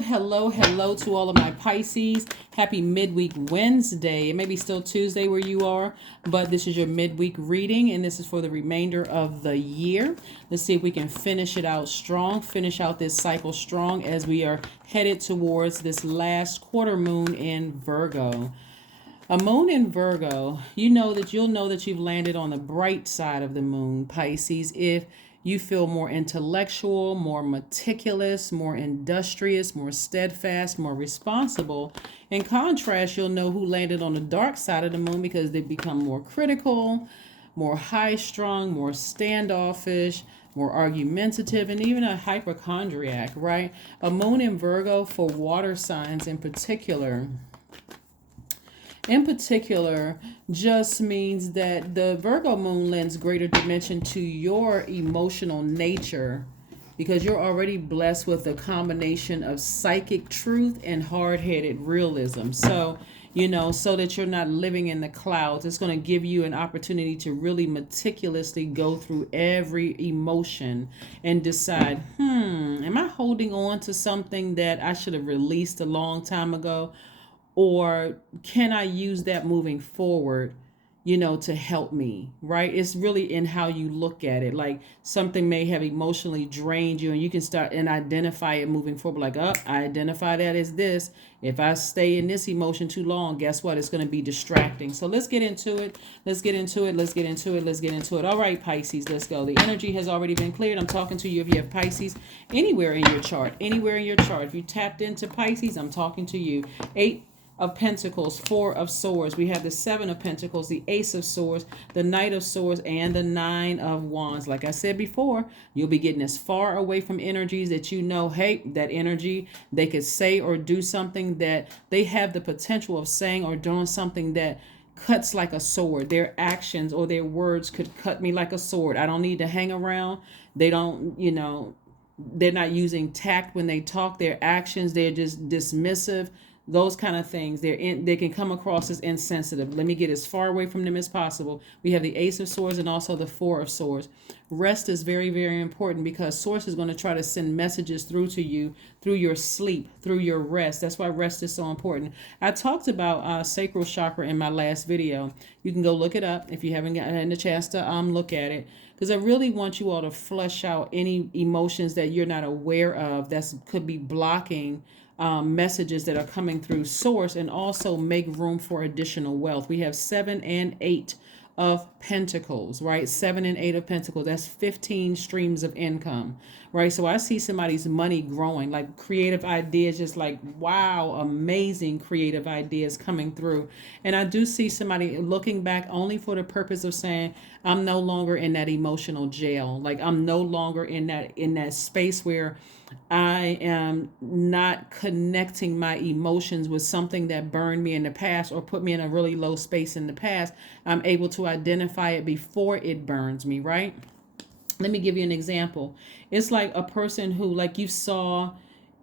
Hello to all of my Pisces. Happy midweek Wednesday. It may be still Tuesday where you are, but this is your midweek reading, and this is for the remainder of the year. Let's see if we can finish it out strong, finish out this cycle strong as we are headed towards this last quarter moon in Virgo. A moon in Virgo, you'll know that you've landed on the bright side of the moon, Pisces, if you feel more intellectual, more meticulous, more industrious, more steadfast, more responsible. In contrast, you'll know who landed on the dark side of the moon because they become more critical, more high-strung, more standoffish, more argumentative, and even a hypochondriac, right? A moon in Virgo for water signs in particular just means that the Virgo moon lends greater dimension to your emotional nature because you're already blessed with a combination of psychic truth and hard-headed realism. So, so that you're not living in the clouds, it's going to give you an opportunity to really meticulously go through every emotion and decide, am I holding on to something that I should have released a long time ago? Or can I use that moving forward, to help me, right? It's really in how you look at it. Like something may have emotionally drained you and you can start and identify it moving forward. Like, I identify that as this. If I stay in this emotion too long, guess what? It's going to be distracting. So let's get into it. All right, Pisces, let's go. The energy has already been cleared. I'm talking to you if you have Pisces anywhere in your chart. If you tapped into Pisces, I'm talking to you. 8 of Pentacles, 4 of Swords. We have the 7 of Pentacles, the Ace of Swords, the Knight of Swords, and the 9 of Wands. Like I said before, you'll be getting as far away from energies that hey, that energy, they could say or do something that they have the potential of saying or doing something that cuts like a sword. Their actions or their words could cut me like a sword. I don't need to hang around. They don't, they're not using tact when they talk. Their actions, they're just dismissive. Those kind of things, they can come across as insensitive. Let me get as far away from them as possible. We have the Ace of Swords and also the 4 of Swords. Rest is very, very important because Source is going to try to send messages through to you through your sleep, through your rest. That's why rest is so important. I talked about sacral chakra in my last video. You can go look it up if you haven't gotten a chance to look at it. Because I really want you all to flush out any emotions that you're not aware of that could be blocking messages that are coming through Source, and also make room for additional wealth. We have 7 and 8 of Pentacles, right? 7 and 8 of Pentacles. That's 15 streams of income, right? So I see somebody's money growing, like creative ideas, just like, wow, amazing creative ideas coming through. And I do see somebody looking back only for the purpose of saying, I'm no longer in that emotional jail. Like I'm no longer in that space where I am not connecting my emotions with something that burned me in the past or put me in a really low space in the past. I'm able to identify it before it burns me, right? Let me give you an example. It's like a person who, like, you saw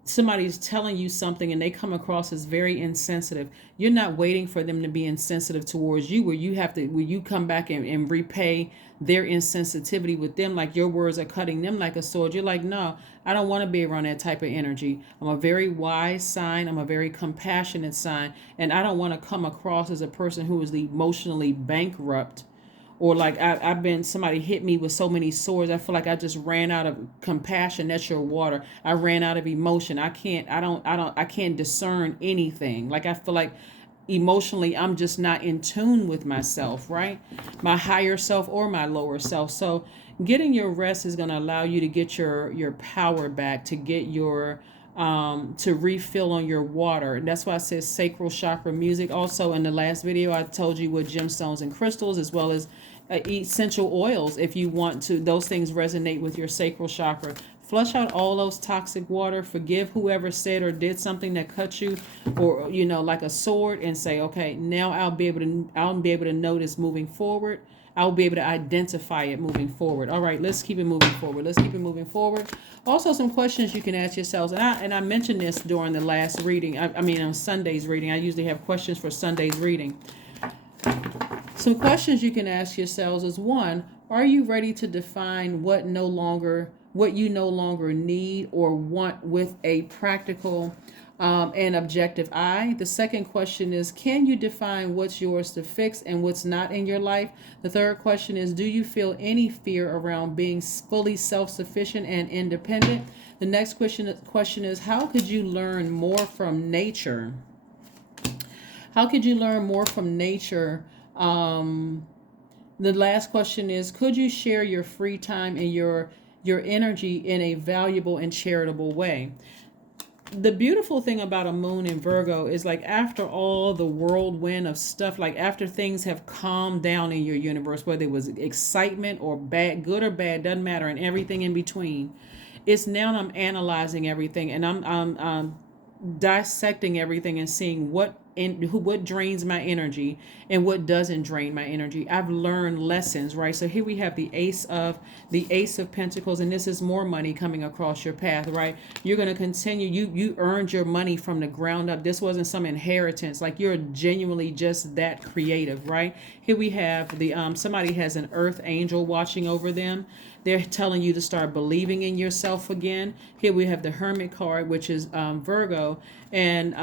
somebody's telling you something and they come across as very insensitive. You're not waiting for them to be insensitive towards you, where you come back and repay their insensitivity with them, like your words are cutting them like a sword. You're like, no, I don't want to be around that type of energy. I'm a very wise sign. I'm a very compassionate sign. And I don't want to come across as a person who is emotionally bankrupt, or like somebody hit me with so many swords. I feel like I just ran out of compassion. That's your water. I ran out of emotion. I can't discern anything. Like I feel like emotionally I'm just not in tune with myself, right? My higher self or my lower self. So getting your rest is going to allow you to get your power back, to get your to refill on your water. And that's why I said sacral chakra music. Also in the last video I told you with gemstones and crystals, as well as essential oils, if you want to, those things resonate with your sacral chakra. Flush out all those toxic water. Forgive whoever said or did something that cut you, or like a sword, and say, okay, now I'll be able to notice moving forward. I'll be able to identify it moving forward. All right, let's keep it moving forward. Also, some questions you can ask yourselves, and I mentioned this during the last reading. On Sunday's reading. I usually have questions for Sunday's reading. Some questions you can ask yourselves is, one, are you ready to define what no longer what you no longer need or want with a practical and objective eye. The second question is, can you define what's yours to fix and what's not in your life? The third question is, do you feel any fear around being fully self-sufficient and independent? The next question is, how could you learn more from nature? How could you learn more from nature? The last question is, could you share your free time and your energy in a valuable and charitable way? The beautiful thing about a moon in Virgo is, like, after all the whirlwind of stuff, like after things have calmed down in your universe, whether it was excitement or bad, good or bad, doesn't matter, and everything in between, it's now I'm analyzing everything, and I'm dissecting everything and seeing what drains my energy and what doesn't drain my energy. I've learned lessons, right? So here we have the ace of pentacles, and this is more money coming across your path, right? You're going to continue. You earned your money from the ground up. This wasn't some inheritance. Like, you're genuinely just that creative, right? Here we have the somebody has an earth angel watching over them. They're telling you to start believing in yourself again. Here we have the Hermit card, which is Virgo. And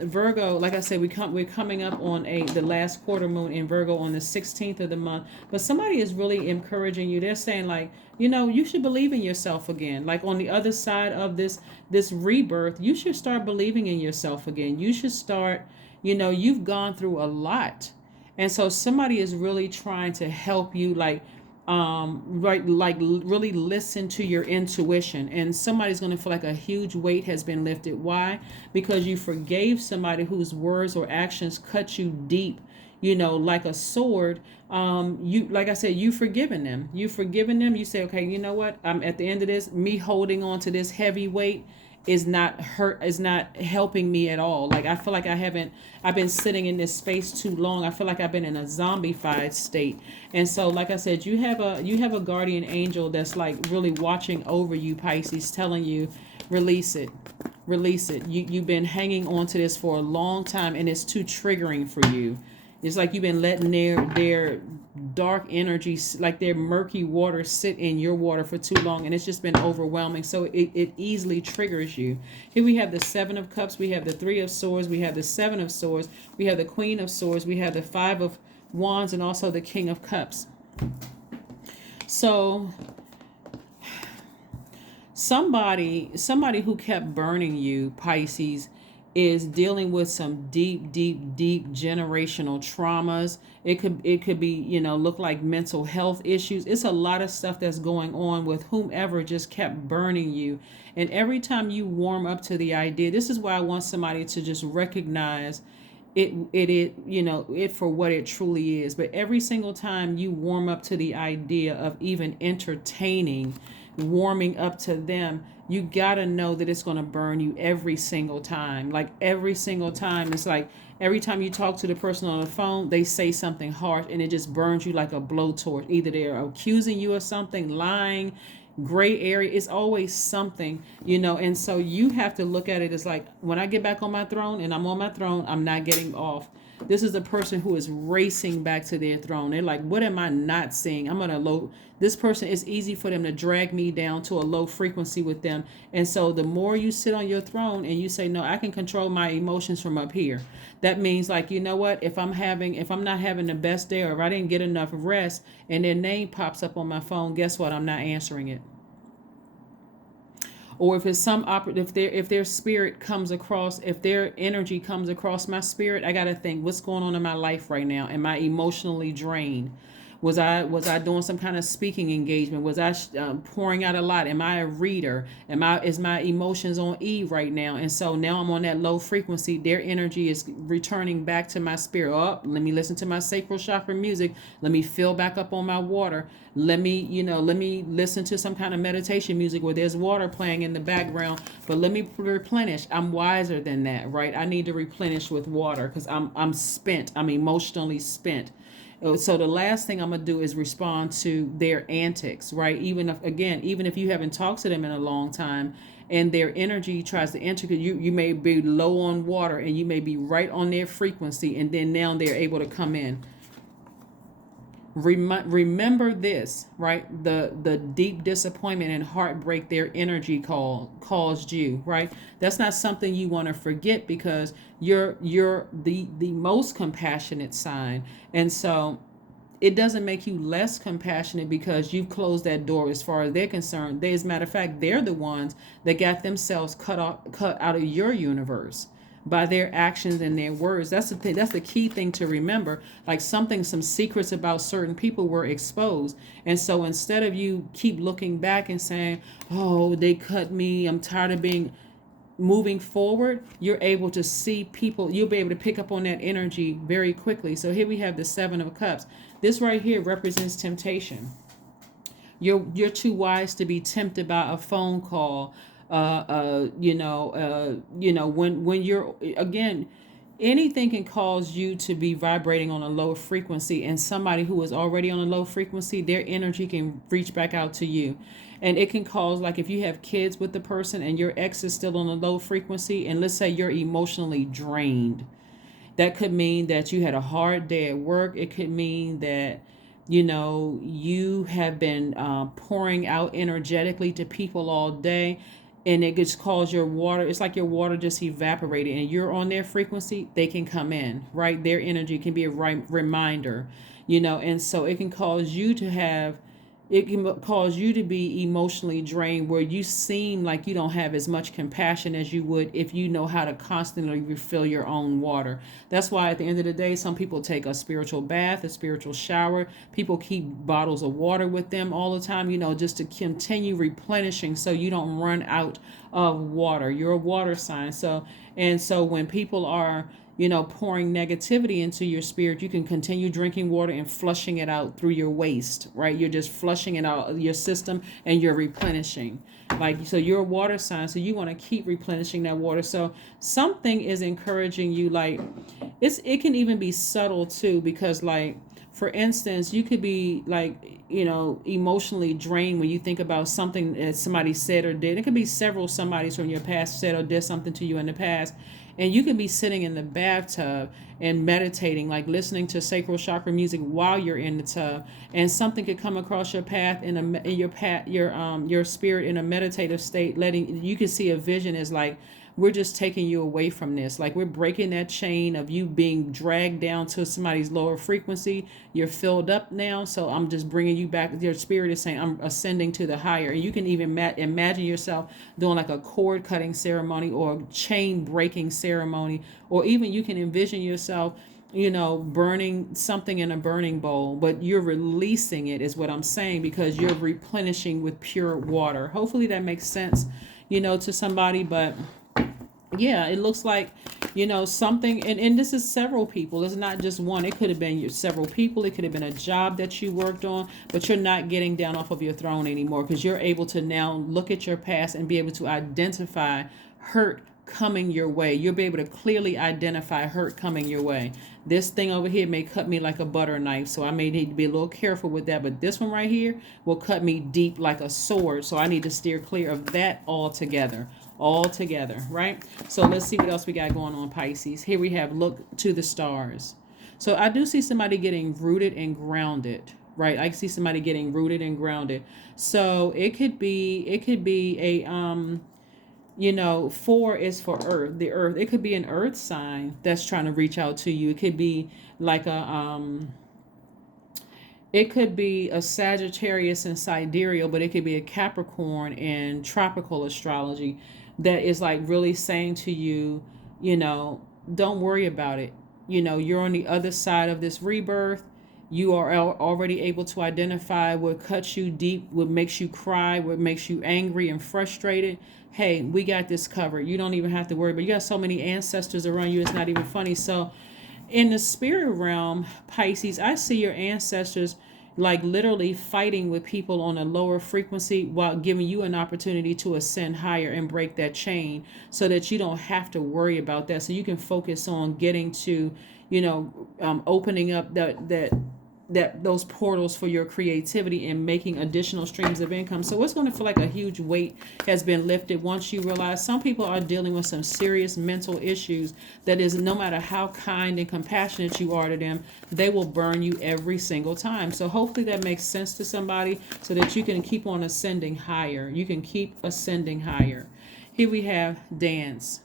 Virgo, like I said, we're coming up on the last quarter moon in Virgo on the 16th of the month. But somebody is really encouraging you. They're saying, like, you should believe in yourself again. Like, on the other side of this rebirth, you should start believing in yourself again. You should start, you've gone through a lot. And so somebody is really trying to help you, like really listen to your intuition, and somebody's going to feel like a huge weight has been lifted. Why? Because you forgave somebody whose words or actions cut you deep, like a sword. Like I said, you've forgiven them. You say, okay, you know what, I'm at the end of this, me holding on to this heavy weight is not helping me at all. Like, I feel like I've been sitting in this space too long. I feel like I've been in a zombified state. And so, like I said, you have a guardian angel that's, like, really watching over you, Pisces, telling you, release it. You've been hanging on to this for a long time, and it's too triggering for you. It's like you've been letting their dark energies, like their murky water, sit in your water for too long, and it's just been overwhelming. So it easily triggers you. Here we have the Seven of Cups, we have the Three of Swords, we have the Seven of Swords, we have the Queen of Swords, we have the Five of Wands, and also the King of Cups. So somebody who kept burning you, Pisces, is dealing with some deep generational traumas. It could be, look like mental health issues. It's a lot of stuff that's going on with whomever just kept burning you. And every time you warm up to the idea, this is why I want somebody to just recognize it for what it truly is. But every single time you warm up to the idea of even warming up to them, you gotta know that it's gonna burn you every single time. Like, every single time. It's like every time you talk to the person on the phone, they say something harsh, and it just burns you like a blowtorch. Either they're accusing you of something, lying, gray area. It's always something, and so you have to look at it as, like, when I get back on my throne and I'm on my throne, I'm not getting off. This is a person who is racing back to their throne. They're like, what am I not seeing? This person, it's easy for them to drag me down to a low frequency with them. And so the more you sit on your throne and you say, no, I can control my emotions from up here. That means, like, you know what, if I'm not having the best day, or if I didn't get enough rest and their name pops up on my phone, guess what? I'm not answering it. Or if it's if their spirit comes across, if their energy comes across my spirit, I got to think, what's going on in my life right now? Am I emotionally drained? Was I doing some kind of speaking engagement? Was I pouring out a lot? Am I a reader? Is my emotions on E right now? And so now I'm on that low frequency. Their energy is returning back to my spirit. Oh, let me listen to my sacral chakra music. Let me fill back up on my water. Let me listen to some kind of meditation music where there's water playing in the background. But let me replenish. I'm wiser than that, right? I need to replenish with water because I'm spent. I'm emotionally spent. So the last thing I'm going to do is respond to their antics, right? Even if you haven't talked to them in a long time and their energy tries to enter, you may be low on water and you may be right on their frequency, and then now they're able to come in. Remember this, right? The deep disappointment and heartbreak their energy caused you, right? That's not something you want to forget, because you're the most compassionate sign. And so it doesn't make you less compassionate because you've closed that door. As far as they're concerned, as a matter of fact, they're the ones that got themselves cut out of your universe by their actions and their words. That's the thing. That's the key thing to remember. Like some secrets about certain people were exposed. And so instead of you keep looking back and saying, oh, they cut me, I'm tired of being, moving forward, you're able to see people, you'll be able to pick up on that energy very quickly. So here we have the Seven of Cups. This right here represents temptation. You're too wise to be tempted by a phone call. When you're, again, anything can cause you to be vibrating on a low frequency, and somebody who is already on a low frequency, their energy can reach back out to you. And it can cause, like if you have kids with the person and your ex is still on a low frequency, and let's say you're emotionally drained, that could mean that you had a hard day at work. It could mean that you have been pouring out energetically to people all day, and it just cause your water, it's like your water just evaporated, and you're on their frequency, they can come in, right? Their energy can be a reminder, and so it can cause you to be emotionally drained, where you seem like you don't have as much compassion as you would if you know how to constantly refill your own water. That's why at the end of the day, some people take a spiritual bath, a spiritual shower. People keep bottles of water with them all the time, just to continue replenishing so you don't run out of water. You're a water sign. So when people are pouring negativity into your spirit, you can continue drinking water and flushing it out through your waste, right? You're just flushing it out of your system and you're replenishing. So you're a water sign, so you want to keep replenishing that water. So something is encouraging you, it can even be subtle too, because for instance, you could be emotionally drained when you think about something that somebody said or did. It could be several somebodies from your past said or did something to you in the past. And you can be sitting in the bathtub and meditating, like listening to sacral chakra music while you're in the tub, and something could come across your path in your spirit in a meditative state. You can see a vision as we're just taking you away from this. We're breaking that chain of you being dragged down to somebody's lower frequency. You're filled up now, so I'm just bringing you back. Your spirit is saying, I'm ascending to the higher. And you can even imagine yourself doing a cord cutting ceremony or chain breaking ceremony, or even you can envision yourself burning something in a burning bowl, but you're releasing it, is what I'm saying, because you're replenishing with pure water. Hopefully that makes sense, to somebody. But yeah, it looks like, something, and this is several people. It's not just one. It could have been several people. It could have been a job that you worked on, but you're not getting down off of your throne anymore, because you're able to now look at your past and be able to identify hurt coming your way. You'll be able to clearly identify hurt coming your way. This thing over here may cut me like a butter knife, so I may need to be a little careful with that. But this one right here will cut me deep like a sword, so I need to steer clear of that altogether, right? So let's see what else we got going on, Pisces. Here we have look to the stars. So I do see somebody getting rooted and grounded, right? I see somebody getting rooted and grounded. So it could be a 4 is for earth, the earth. It could be an earth sign that's trying to reach out to you. It could be it could be a Sagittarius and sidereal, but it could be a Capricorn in tropical astrology that is really saying to you, don't worry about it. You're on the other side of this rebirth. You are already able to identify what cuts you deep, what makes you cry, what makes you angry and frustrated. Hey, we got this covered. You don't even have to worry. But you got so many ancestors around you, it's not even funny. So in the spirit realm, Pisces, I see your ancestors literally fighting with people on a lower frequency while giving you an opportunity to ascend higher and break that chain, so that you don't have to worry about that. So you can focus on getting to, opening up that those portals for your creativity and making additional streams of income. So it's going to feel like a huge weight has been lifted once you realize some people are dealing with some serious mental issues that is, no matter how kind and compassionate you are to them, they will burn you every single time. So hopefully that makes sense to somebody so that you can keep on ascending higher. You can keep ascending higher. Here we have dance.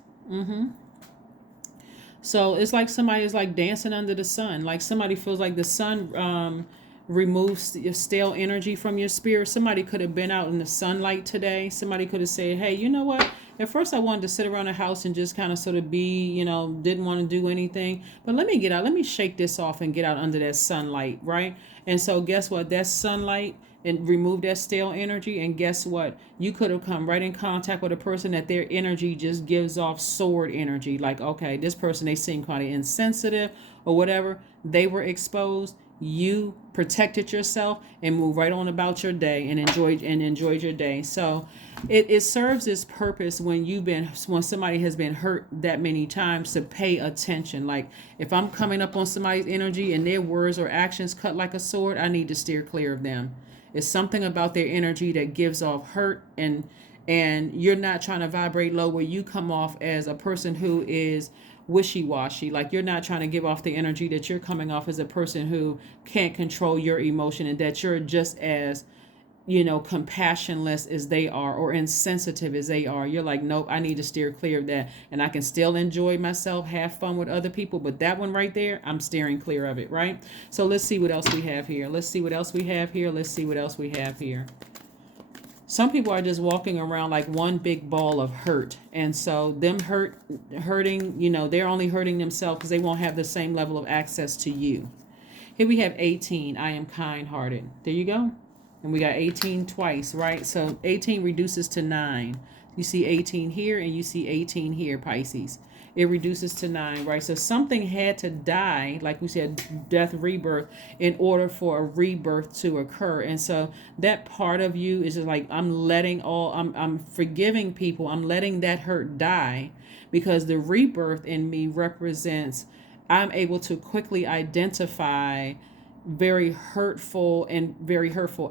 So it's like somebody is like dancing under the sun. Like somebody feels like the sun removes your stale energy from your spirit. Somebody could have been out in the sunlight today. Somebody could have said, hey, you know what? At first I wanted to sit around the house and just kind of sort of be, didn't want to do anything. But let me get out. Let me shake this off and get out under that sunlight, right? And so guess what? That sunlight and remove that stale energy, and guess what, you could have come right in contact with a person that their energy just gives off sword energy, like, okay, this person, they seem kind of insensitive or whatever, they were exposed, you protected yourself and moved right on about your day and enjoyed your day. So it serves its purpose when somebody has been hurt that many times, to pay attention. Like if I'm coming up on somebody's energy and their words or actions cut like a sword, I need to steer clear of them. It's something about their energy that gives off hurt, and you're not trying to vibrate low where you come off as a person who is wishy-washy. Like you're not trying to give off the energy that you're coming off as a person who can't control your emotion, and that you're just as compassionless as they are or insensitive as they are. You're like, nope, I need to steer clear of that. And I can still enjoy myself, have fun with other people, but that one right there, I'm steering clear of it, right? So let's see what else we have here. Let's see what else we have here. Some people are just walking around like one big ball of hurt. And so them hurting, they're only hurting themselves because they won't have the same level of access to you. Here we have 18. I am kind-hearted. There you go. And we got 18 twice, right? So 18 reduces to 9. You see 18 here and you see 18 here, Pisces. It reduces to 9, right? So something had to die, like we said, death, rebirth, in order for a rebirth to occur. And so that part of you is just like, I'm forgiving people. I'm letting that hurt die, because the rebirth in me represents, I'm able to quickly identify very hurtful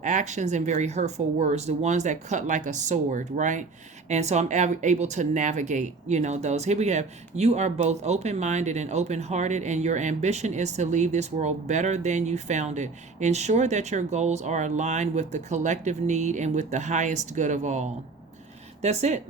actions and very hurtful words, the ones that cut like a sword, right? And so I'm able to navigate, those. Here we have, you are both open-minded and open-hearted, and your ambition is to leave this world better than you found it. Ensure that your goals are aligned with the collective need and with the highest good of all. That's it.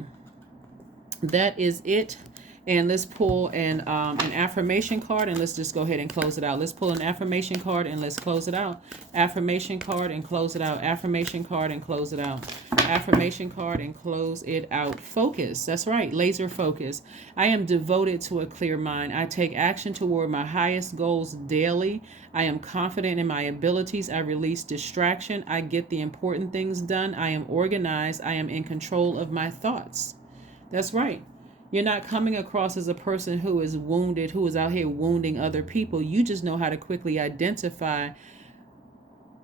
That is it. And let's pull an affirmation card, and let's just go ahead and close it out. Let's pull an affirmation card and let's close it out. Affirmation card and close it out. Affirmation card and close it out. Affirmation card and close it out. Focus. That's right. Laser focus. I am devoted to a clear mind. I take action toward my highest goals daily. I am confident in my abilities. I release distraction. I get the important things done. I am organized. I am in control of my thoughts. That's right. You're not coming across as a person who is wounded, who is out here wounding other people. You just know how to quickly identify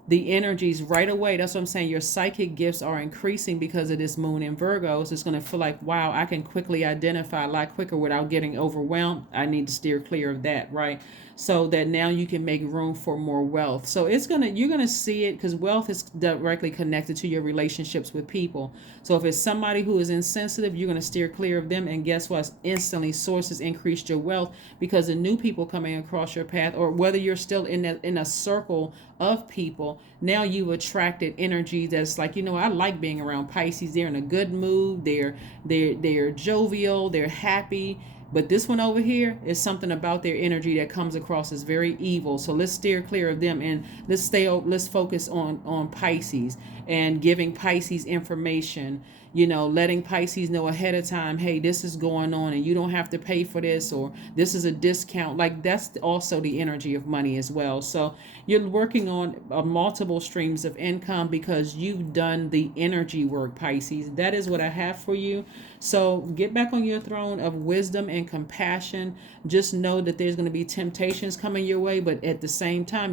the energies right away. That's what I'm saying. Your psychic gifts are increasing because of this moon in Virgo. So it's going to feel like, wow, I can quickly identify a lot quicker without getting overwhelmed. I need to steer clear of that, right? So that now you can make room for more wealth. So you're going to see it, because wealth is directly connected to your relationships with people. So if it's somebody who is insensitive, you're going to steer clear of them. And guess what? Instantly, sources increased your wealth because the new people coming across your path, or whether you're still in a circle of people, now you've attracted energy that's like, I like being around Pisces. They're in a good mood. They're jovial. They're happy. But this one over here is something about their energy that comes across as very evil. So let's steer clear of them, and let's focus on Pisces and giving Pisces information, letting Pisces know ahead of time, hey, this is going on and you don't have to pay for this, or this is a discount. Like that's also the energy of money as well. So you're working on multiple streams of income because you've done the energy work, Pisces. That is what I have for you. So get back on your throne of wisdom and compassion. Just know that there's going to be temptations coming your way, but at the same time,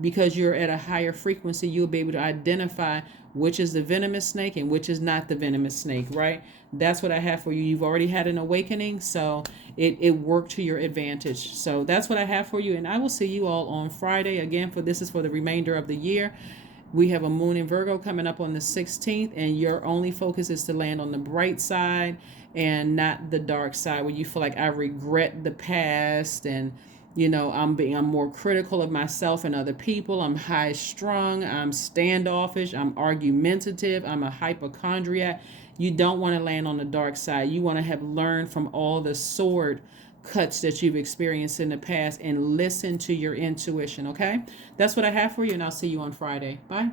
because you're at a higher frequency, you'll be able to identify identify which is the venomous snake and which is not the venomous snake, right? That's what I have for you. You've already had an awakening, so it worked to your advantage. So that's what I have for you, and I will see you all on Friday. Again, this is for the remainder of the year. We have a moon in Virgo coming up on the 16th, and your only focus is to land on the bright side and not the dark side where you feel like I regret the past and I'm more critical of myself and other people. I'm high strung. I'm standoffish. I'm argumentative. I'm a hypochondriac. You don't want to land on the dark side. You want to have learned from all the sword cuts that you've experienced in the past and listen to your intuition. Okay, that's what I have for you, and I'll see you on Friday. Bye.